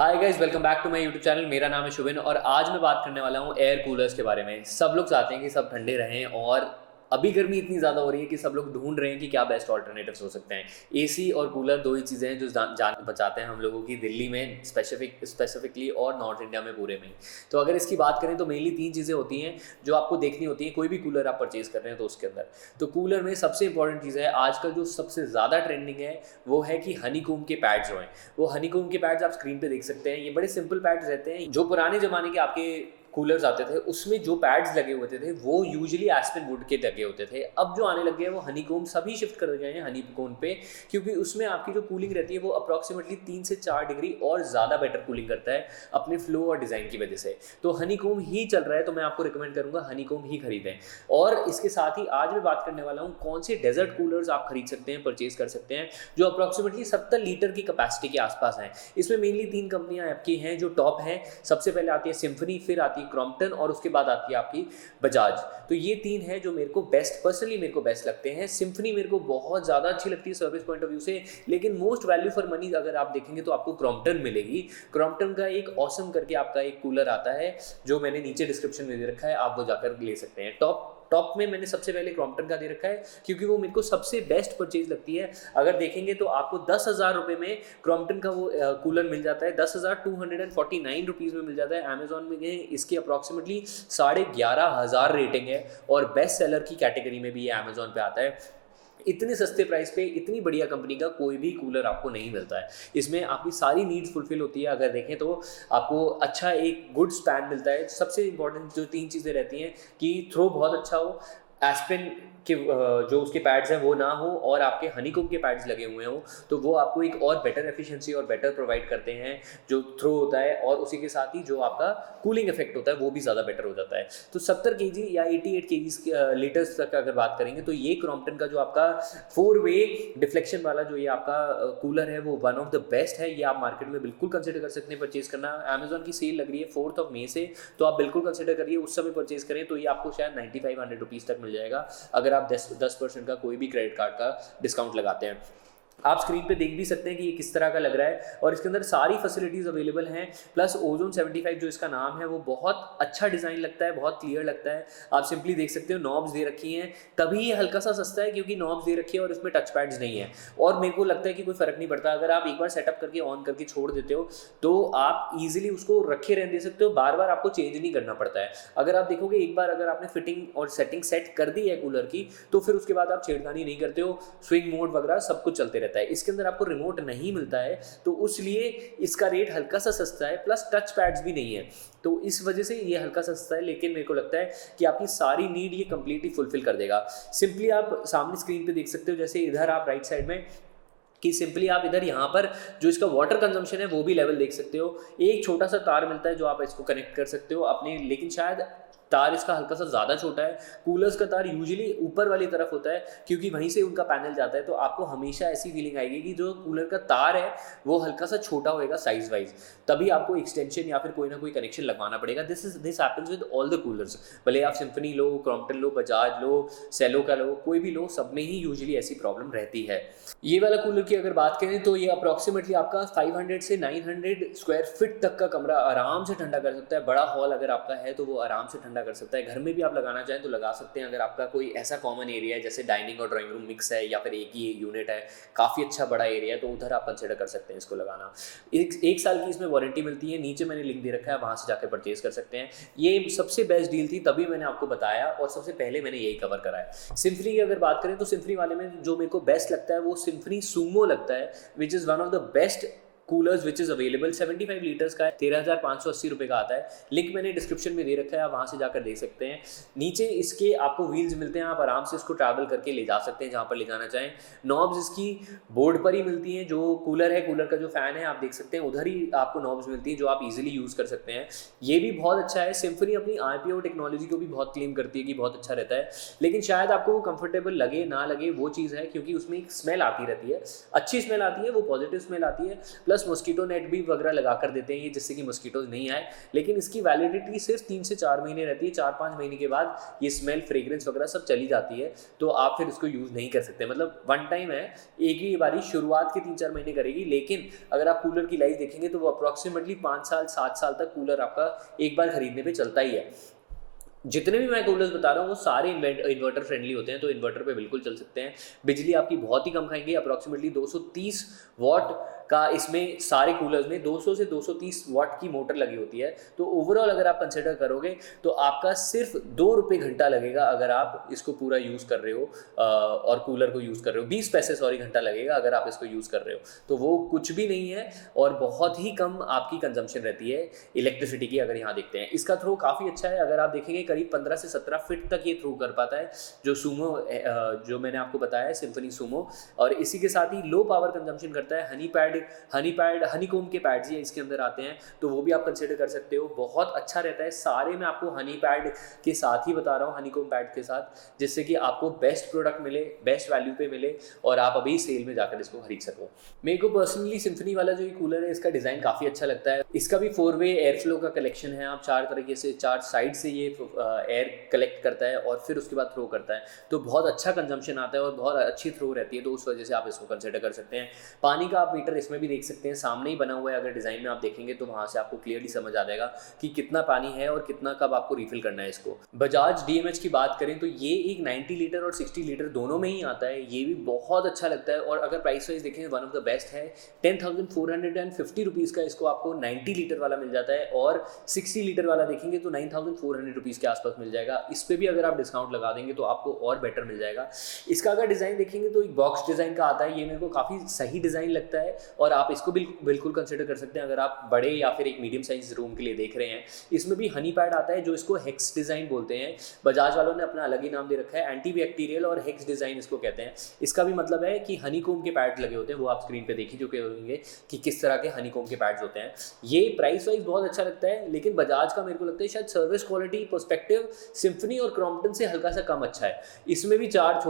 Hi guys, welcome back to my YouTube channel. मेरा नाम है शुभिन और आज मैं बात करने वाला हूँ एयर कूलर्स के बारे में। सब लोग चाहते हैं कि सब ठंडे रहें और अभी गर्मी इतनी ज़्यादा हो रही है कि सब लोग ढूंढ रहे हैं कि क्या बेस्ट ऑल्टरनेटिव्स हो सकते हैं। एसी और कूलर दो ही चीज़ें हैं जो जान बचाते हैं हम लोगों की, दिल्ली में स्पेसिफिकली और नॉर्थ इंडिया में पूरे में। तो अगर इसकी बात करें तो मेनली तीन चीज़ें होती हैं जो आपको देखनी होती हैं कोई भी कूलर आप परचेज कर रहे हैं तो उसके अंदर। तो कूलर में सबसे इंपॉर्टेंट चीज़ है, आजकल जो सबसे ज़्यादा ट्रेंडिंग है वो है कि हनीकॉम्ब के पैड्स जो हैं, वो हनीकॉम्ब के पैड्स आप स्क्रीन पे देख सकते हैं। ये बड़े सिंपल पैड्स रहते हैं। जो पुराने ज़माने के आपके कूलर्स आते थे उसमें जो पैड्स लगे होते थे वो यूजुअली एस्पेन वुड के लगे होते थे। अब जो आने लग गए हैं वो हनीकॉम्ब, सभी शिफ्ट कर गए हैं हनीकॉम्ब पे, क्योंकि उसमें आपकी जो कूलिंग रहती है वो अप्रॉक्सीमेटली 3 से 4 डिग्री और ज़्यादा बेटर कूलिंग करता है अपने फ्लो और डिज़ाइन की वजह से। तो हनीकॉम्ब ही चल रहा है, तो मैं आपको रिकमेंड करूँगा हनीकॉम्ब ही खरीदें। और इसके साथ ही आज मैं बात करने वाला हूँ कौन से डेजर्ट कूलर्स आप खरीद सकते हैं, परचेज कर सकते हैं, जो अप्रॉक्सीमेटली 70 लीटर की कैपेसिटी के आसपास हैं। इसमें मेनली 3 कंपनियां आपकी हैं जो टॉप हैं। सबसे पहले आती है सिम्फनी, फिर आती है क्रॉम्पटन और उसके बाद आती है आपकी बजाज। तो ये 3 हैं जो मेरे को पर्सनली मेरे को बेस्ट लगते हैं। सिम्फनी मेरे को बहुत ज़्यादा अच्छी लगती है सर्विस पॉइंट ऑफ व्यू से, लेकिन मोस्ट वैल्यू फॉर मनी अगर आप देखेंगे तो आपको क्रॉम्पटन मिलेगी। क्रॉम्पटन का एक ऑसम करके आपका एक कूलर आता है जो मैंने नीचे डिस्क्रिप्शन में दे रखा है, आप वो जाकर ले सकते हैं। टॉप में मैंने सबसे पहले क्रॉम्पटन का दे रखा है क्योंकि वो मेरे को सबसे बेस्ट परचेज लगती है। अगर देखेंगे तो आपको 10,000 रुपये में क्रॉम्पटन का वो कूलर मिल जाता है। 10,249 रुपीज़ में मिल जाता है। अमेजोन में इसकी अप्रॉक्सीमेटली 11,500 रेटिंग है और बेस्ट सेलर की कैटेगरी में भी ये अमेजोन पे आता है। इतने सस्ते प्राइस पे इतनी बढ़िया कंपनी का कोई भी कूलर आपको नहीं मिलता है। इसमें आपकी सारी नीड्स फुलफिल होती है। अगर देखें तो आपको अच्छा एक गुड स्पैन मिलता है। सबसे इंपॉर्टेंट जो 3 चीज़ें रहती हैं कि थ्रो बहुत अच्छा हो, एस्पेन के जो उसके पैड्स हैं वो ना हो और आपके हनीकॉम्ब के पैड्स लगे हुए हों, तो वो आपको एक और बेटर एफिशिएंसी और बेटर प्रोवाइड करते हैं जो थ्रो होता है, और उसी के साथ ही जो आपका कूलिंग इफेक्ट होता है वो भी ज़्यादा बेटर हो जाता है। तो 70 केजी या 88 केजी लीटर्स तक अगर बात करेंगे तो ये क्रॉम्पटन का जो आपका 4-वे डिफ्लेक्शन वाला जो ये आपका कूलर है वो वन ऑफ द बेस्ट है। ये आप मार्केट में बिल्कुल कंसिडर कर सकते हैं परचेज करना। अमेजोन की सेल लग रही है 4 मई से, तो आप बिल्कुल कंसिडर करिए उस समय परचेज करें तो ये आपको शायद 9500 रुपीज़ तक मिल जाएगा अगर आप 10% का कोई भी क्रेडिट कार्ड का डिस्काउंट लगाते हैं। आप स्क्रीन पे देख भी सकते हैं कि ये किस तरह का लग रहा है और इसके अंदर सारी फैसिलिटीज़ अवेलेबल हैं। प्लस ओजोन 75 जो इसका नाम है वो बहुत अच्छा डिज़ाइन लगता है, बहुत क्लियर लगता है। आप सिंपली देख सकते हो नॉब्स दे रखी हैं, तभी ये हल्का सा सस्ता है क्योंकि नॉब्स दे रखी है और इसमें टच पैड्स नहीं है। और मेरे को लगता है कि कोई फ़र्क नहीं पड़ता, अगर आप एक बार सेटअप करके ऑन करके छोड़ देते हो तो आप ईजिली उसको रखे रहने दे सकते हो, बार बार आपको चेंज नहीं करना पड़ता है। अगर आप देखोगे एक बार अगर आपने फिटिंग और सेटिंग सेट कर दी है कूलर की तो फिर उसके बाद आप छेड़खानी नहीं करते हो, स्विंग मोड वगैरह सब कुछ चलते रहता है। इसके अंदर आपको रिमोट नहीं मिलता है तो उसलिए इसका रेट हल्का सा सस्ता है, प्लस टच पैड्स भी नहीं है, तो इस वजह से ये हल्का सस्ता है। लेकिन मेरे को लगता है कि आपकी सारी नीड ये कंप्लीटली फुलफिल कर देगा। सिंपली आप सामने स्क्रीन पे देख सकते हो, जैसे इधर आप राइट साइड में कि सिंपली आप इधर यहाँ पर जो इसका वाटर कंजम्पशन है वो भी लेवल देख सकते हो। एक छोटा सा तार मिलता है जो आप इसको कनेक्ट कर सकते हो अपने, लेकिन शायद तार इसका हल्का सा ज़्यादा छोटा है। कूलर्स का तार यूजुअली ऊपर वाली तरफ होता है क्योंकि वहीं से उनका पैनल जाता है, तो आपको हमेशा ऐसी फीलिंग आएगी कि जो कूलर का तार है वो हल्का सा छोटा होएगा साइज वाइज, तभी आपको एक्सटेंशन या फिर कोई ना कोई कनेक्शन लगवाना पड़ेगा। This happens with all the coolers, भले आप सिम्फनी लो, क्रॉम्पटन लो, बजाज लो, सेलो का लो, कोई भी लो, सब में ही यूजुअली ऐसी प्रॉब्लम रहती है। ये वाला कूलर की अगर बात करें तो ये अप्रॉक्सीमेटली आपका 500 से 900 स्क्वायर फीट तक का कमरा आराम से ठंडा कर सकता है। बड़ा हॉल अगर आपका है तो वो आराम से ठंडा कर सकता है। घर में भी आप लगाना चाहें तो लगा सकते हैं। अगर आपका कोई ऐसा कॉमन एरिया है जैसे डाइनिंग और ड्राइंग रूम मिक्स है या फिर एक ही यूनिट है, काफ़ी अच्छा बड़ा एरिया है, तो उधर आप कंसिडर कर सकते हैं इसको लगाना। एक साल की इसमें वारंटी मिलती है, नीचे मैंने लिंक दे रखा है, वहाँ से जाकर परचेज कर सकते हैं। ये सबसे बेस्ट डील थी, तभी मैंने आपको बताया और सबसे पहले मैंने यही कवर करा है। सिम्फनी की अगर बात करें तो सिम्फनी वाले में जो मेरे को बेस्ट लगता है वो सिम्फनी सूमो लगता है, which is one of the best coolers which is available. 75 litres का है, 13,580 रुपये का आता है। लिंक मैंने डिस्क्रिप्शन में दे रखा है, आप वहाँ से जाकर देख सकते हैं। नीचे इसके आपको व्हील्स मिलते हैं, आप आराम से इसको ट्रैवल करके ले जा सकते हैं जहाँ पर ले जाना चाहें। नॉब्स इसकी बोर्ड पर ही मिलती हैं, जो कूलर है, कूलर का जो फ़ैन है आप देख सकते हैं उधर ही आपको नॉब्स मिलती हैं जो आप ईजिली यूज़ कर सकते हैं। ये भी बहुत अच्छा है। सिम्फनी अपनी IPO टेक्नोलॉजी को भी बहुत क्लेम करती है कि बहुत अच्छा रहता है, लेकिन शायद आपको वो कंफर्टेबल लगे ना लगे वो चीज़ है, क्योंकि उसमें एक स्मेल आती रहती है, अच्छी स्मेल आती है, वो पॉजिटिव स्मेल आती है, प्लस प्लस मॉस्किटो नेट भी वगैरह लगा कर देते हैं ये, जिससे कि मॉस्किटोज नहीं आए। लेकिन इसकी वैलिडिटी सिर्फ 3 से 4 महीने रहती है। 4-5 महीने के बाद ये स्मेल, फ्रेग्रेंस वगैरह सब चली जाती है, तो आप फिर इसको यूज़ नहीं कर सकते। मतलब वन टाइम है, एक ही बारी शुरुआत के 3-4 महीने करेगी, लेकिन अगर आप कूलर की लाइफ देखेंगे तो वो अप्रॉक्सीमेटली 5 साल 7 साल तक कूलर आपका एक बार खरीदने पे चलता ही है। जितने भी मैं कूलर्स बता रहा हूँ वो सारे इन्वर्टर फ्रेंडली होते हैं, तो इन्वर्टर पे बिल्कुल चल सकते हैं। बिजली आपकी बहुत ही कम खाएंगे, अप्रॉक्सीमेटली 230 वॉट का इसमें सारे कूलर्स में 200 से 230 वॉट की मोटर लगी होती है। तो ओवरऑल अगर आप कंसिडर करोगे तो आपका सिर्फ 2 रुपये घंटा लगेगा अगर आप इसको पूरा यूज़ कर रहे हो और कूलर को यूज़ कर रहे हो। 20 पैसे सॉरी घंटा लगेगा अगर आप इसको यूज़ कर रहे हो, तो वो कुछ भी नहीं है और बहुत ही कम आपकी कंजम्पशन रहती है इलेक्ट्रिसिटी की। अगर यहाँ देखते हैं इसका थ्रो काफ़ी अच्छा है, अगर आप देखेंगे करीब 15 से 17 फीट तक ये थ्रो कर पाता है, जो सूमो जो मैंने आपको बताया है सिम्फनी सूमो। और इसी के साथ ही लो पावर कंजम्पशन करता है। हनीकॉम्ब के पैड्स ये इसके अंदर आते हैं, तो वो भी आप कंसिडर कर सकते हो, बहुत अच्छा रहता है। सारे मैं आपको हनी पैड के साथ ही बता रहा हूँ, हनीकॉम्ब पैड के साथ, जिससे कि आपको बेस्ट प्रोडक्ट मिले, बेस्ट वैल्यू पे मिले और आप अभी सेल में जाकर इसको खरीद सको। मेरे को पर्सनली सिम्फनी वाला जो ये कूलर है इसका डिज़ाइन काफ़ी अच्छा लगता है। इसका भी 4 वे एयर फ्लो का कलेक्शन है, आप 4 तरीके से 4 साइड से ये एयर कलेक्ट करता है और फिर उसके बाद थ्रो करता है, तो बहुत अच्छा कंजम्पशन आता है और बहुत अच्छी थ्रो रहती है, तो उस वजह से आप इसको कंसिडर कर सकते हैं। पानी का आप मीटर इसमें भी देख सकते हैं, सामने ही बना हुआ है। अगर डिज़ाइन में आप देखेंगे तो वहाँ से आपको क्लियरली समझ आ जाएगा कि कितना पानी है और कितना कब आपको रिफिल करना है इसको। बजाज DMH की बात करें तो ये एक 90 लीटर और 60 लीटर दोनों में ही आता है, ये भी बहुत अच्छा लगता है। और अगर प्राइस वाइज देखें वन ऑफ द बेस्ट है। 10,450 रुपीज़ का इसको आपको 90 लीटर वाला मिल जाता है, और 60 लीटर वाला देखेंगे तो 9,400 रुपीज़ के आसपास मिल जाएगा। इस पर भी अगर आप डिस्काउंट लगा देंगे तो आपको और बेटर मिल जाएगा। इसका अगर डिज़ाइन देखेंगे तो एक बॉक्स डिज़ाइन का आता है, ये मेरे को काफ़ी सही डिज़ाइन लगता है और आप इसको बिल्कुल कंसिडर कर सकते हैं अगर आप बड़े या फिर एक मीडियम साइज रूम के लिए देख रहे हैं। इसमें भी हनी पैड आता है, जो इसको हेक्स डिज़ाइन बोलते हैं। बजाज वालों ने अपना अलग ही नाम दे रखा है, एंटी बैक्टीरियल और हेक्स डिज़ाइन इसको कहते हैं। इसका भी मतलब है कि हनीकॉम्ब के पैड लगे होते हैं, वो आप स्क्रीन पे देख ही चुके होंगे कि किस तरह के हनीकॉम्ब के पैड्स होते हैं। ये प्राइस वाइज बहुत अच्छा लगता है, लेकिन बजाज का मेरे को लगता है शायद सर्विस क्वालिटी पर्सपेक्टिव सिम्फनी और क्रॉम्पटन से हल्का सा कम अच्छा है। इसमें भी तार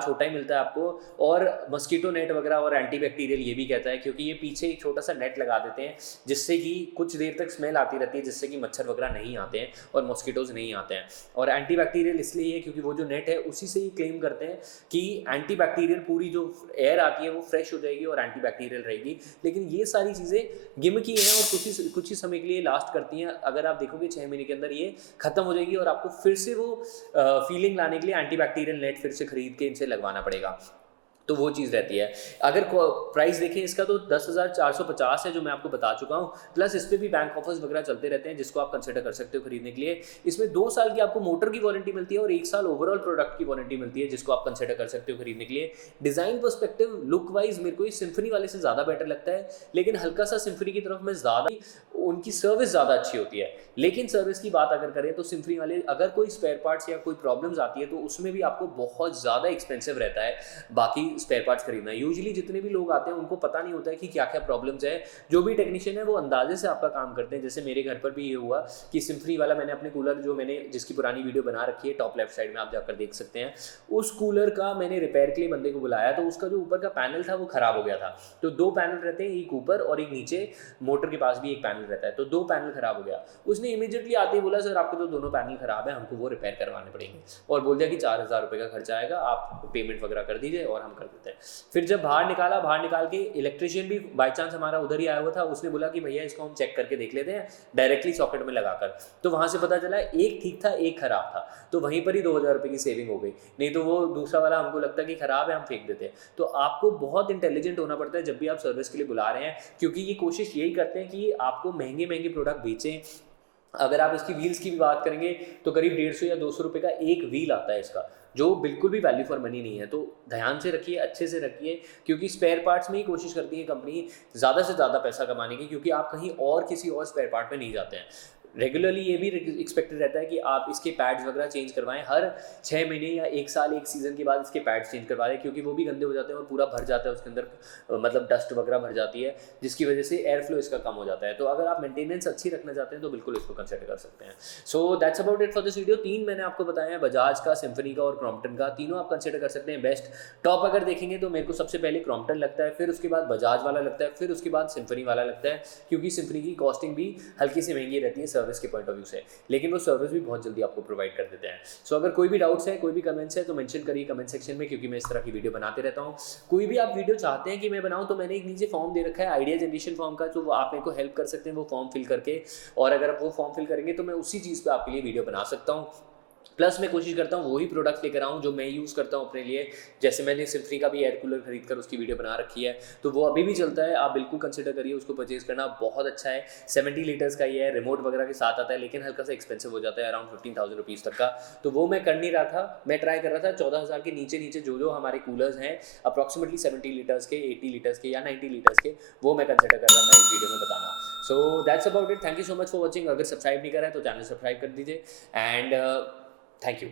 छोटा ही मिलता है आपको, और मस्कीटो नेट वगैरह और एंटी बैक्टीरियल ये भी कहता है, क्योंकि ये पीछे एक छोटा सा नेट लगा देते हैं जिससे कि कुछ देर तक स्मेल आती रहती है, जिससे कि मच्छर वगैरह नहीं आते हैं और मॉस्किटोज नहीं आते हैं। और एंटी बैक्टीरियल इसलिए है क्योंकि वो जो नेट है उसी से ही क्लेम करते हैं कि एंटी बैक्टीरियल पूरी जो एयर आती है वो फ्रेश हो जाएगी और एंटी बैक्टीरियल रहेगी। लेकिन ये सारी चीज़ें गिमिकी हैं और कुछ ही समय के लिए लास्ट करती हैं। अगर आप देखोगे 6 महीने के अंदर ये खत्म हो जाएगी और आपको फिर से वो फीलिंग लाने के लिए एंटी बैक्टीरियल नेट फिर से खरीद के इनसे लगवाना पड़ेगा, तो वो चीज़ रहती है। अगर प्राइस देखें इसका तो 10,450 है, जो मैं आपको बता चुका हूँ, प्लस इस पर भी बैंक ऑफर्स वगैरह चलते रहते हैं जिसको आप कंसिडर कर सकते हो खरीदने के लिए। इसमें 2 साल की आपको मोटर की वारंटी मिलती है और 1 साल ओवरऑल प्रोडक्ट की वारंटी मिलती है, जिसको आप कंसिडर कर सकते हो खरीदने के लिए। डिज़ाइन पर्सपेक्टिव लुक वाइज मेरे को ये सिम्फनी वाले से ज़्यादा बेटर लगता है, लेकिन हल्का सा सिम्फनी की तरफ मैं ज़्यादा, उनकी सर्विस ज़्यादा अच्छी होती है। लेकिन सर्विस की बात अगर करें तो सिम्फनी वाले अगर कोई स्पेयर पार्ट्स या कोई प्रॉब्लम्स आती है तो उसमें भी आपको बहुत ज़्यादा एक्सपेंसिव रहता है बाकी स्पेयर पार्ट्स खरीदना। यूजुअली जितने भी लोग आते हैं उनको पता नहीं होता है कि क्या क्या प्रॉब्लम्स है। जो भी टेक्नीशियन है वो अंदाजे से आपका काम करते हैं। जैसे मेरे घर पर भी ये हुआ कि सिम्फनी वाला, मैंने अपने कूलर जो मैंने जिसकी पुरानी वीडियो बना रखी है टॉप लेफ्ट साइड में आप जाकर देख सकते हैं, उस कूलर का मैंने रिपेयर के लिए बंदे को बुलाया, तो उसका जो ऊपर का पैनल था वो ख़राब हो गया था। तो 2 पैनल रहते हैं, एक ऊपर और एक नीचे, मोटर के पास भी एक पैनल रहता है, तो 2 पैनल ख़राब हो गया। उसने इमीडिएटली आते ही बोला सर आपके तो दोनों पैनल ख़राब है, हमको वो रिपेयर करवाने पड़ेंगे, और बोल दिया कि 4,000 रुपये का खर्चा आएगा, आप पेमेंट वगैरह कर दीजिए और हम कर देते हैं। फिर जब बाहर निकाल के इलेक्ट्रिशियन भी बाई चांस हमारा उधर ही आया हुआ था, उसने बोला कि भैया इसको हम चेक करके देख लेते हैं डायरेक्टली सॉकेट में लगाकर। तो वहाँ से पता चला एक ठीक था एक ख़राब था, तो वहीं पर ही 2,000 रुपये की सेविंग हो गई। नहीं तो वो दूसरा वाला हमको लगता है कि ख़राब है, हम फेंक देते हैं। तो आपको बहुत इंटेलिजेंट होना पड़ता है जब भी आप सर्विस के लिए बुला रहे हैं, क्योंकि ये कोशिश यही करते हैं कि आपको महंगे महंगे प्रोडक्ट बेचें। अगर आप इसकी व्हील्स की भी बात करेंगे तो करीब 150 या 200 रुपये का एक व्हील आता है इसका, जो बिल्कुल भी वैल्यू फॉर मनी नहीं है। तो ध्यान से रखिए, अच्छे से रखिए, क्योंकि स्पेयर पार्ट्स में ही कोशिश करती है कंपनी ज़्यादा से ज़्यादा पैसा कमाने की, क्योंकि आप कहीं और किसी और स्पेयर पार्ट में नहीं जाते हैं। रेगुलरली ये भी एक्सपेक्टेड रहता है कि आप इसके पैड्स वगैरह चेंज करवाएं हर 6 महीने या 1 साल 1 सीज़न के बाद इसके पैड्स चेंज करवा लें, क्योंकि वो भी गंदे हो जाते हैं और पूरा भर जाता है उसके अंदर, मतलब डस्ट वगैरह भर जाती है, जिसकी वजह से एयर फ्लो इसका कम हो जाता है। तो अगर आप मेंटेनेंस अच्छी रखना चाहते हैं तो बिल्कुल इसको कंसिडर कर सकते हैं। So that's about it for this video. 3 मैंने आपको बताया है, बजाज का, सिम्फनी का और क्रॉम्पटन का, तीनों आप कंसिडर कर सकते हैं बेस्ट। टॉप अगर देखेंगे तो मेरे को सबसे पहले क्रॉम्पटन लगता है, फिर उसके बाद बजाज वाला लगता है, फिर उसके बाद सिम्फनी वाला लगता है, क्योंकि सिम्फनी की कॉस्टिंग भी हल्की सी महंगी रहती है सर्विस के पॉइंट ऑफ व्यू से, लेकिन वो सर्विस भी बहुत जल्दी आपको प्रोवाइड कर देते हैं। सो अगर कोई भी डाउट्स है, कोई भी कमेंट्स है तो मेंशन करिए कमेंट सेक्शन में, क्योंकि मैं इस तरह की वीडियो बनाते रहता हूँ। कोई भी आप वीडियो चाहते हैं कि मैं बनाऊँ तो मैंने एक नीचे फॉर्म दे रखा है आइडिया जनरेशन फॉर्म का, तो आप मेरे को हेल्प कर सकते हैं वो फॉर्म फिल करके, और अगर आप वो फॉर्म फिल करेंगे तो मैं उसी चीज़ पर आपके लिए वीडियो बना सकता हूँ। प्लस मैं कोशिश करता हूँ वही प्रोडक्ट लेकर आऊँ जो मैं यूज़ करता हूँ अपने लिए। जैसे मैंने सिम्फनी का भी एयर कूलर खरीद कर उसकी वीडियो बना रखी है, तो वो अभी भी चलता है, आप बिल्कुल कंसिडर करिए उसको परचेज करना, बहुत अच्छा है। 70 लीटर्स का ये है, रिमोट वगैरह के साथ आता है, लेकिन हल्का सा एक्सपेंसिव हो जाता है, अराउंड 15,000 रुपीज़ तक का। तो वो मैं कर नहीं रहा था, मैं ट्राई कर रहा था 14,000 के नीचे नीचे जो हमारे कूलर्स हैं अप्रॉक्सीमेटली 70 लीटर्स के, 80 लीटर्स के या 90 लीटर्स के, वो मैं कंसिडर कर रहा था इस वीडियो में बताना। So that's about it. Thank you so much for watching. अगर सब्सक्राइब नहीं करा है तो चैनल सब्सक्राइब कर दीजिए, एंड थैंक यू।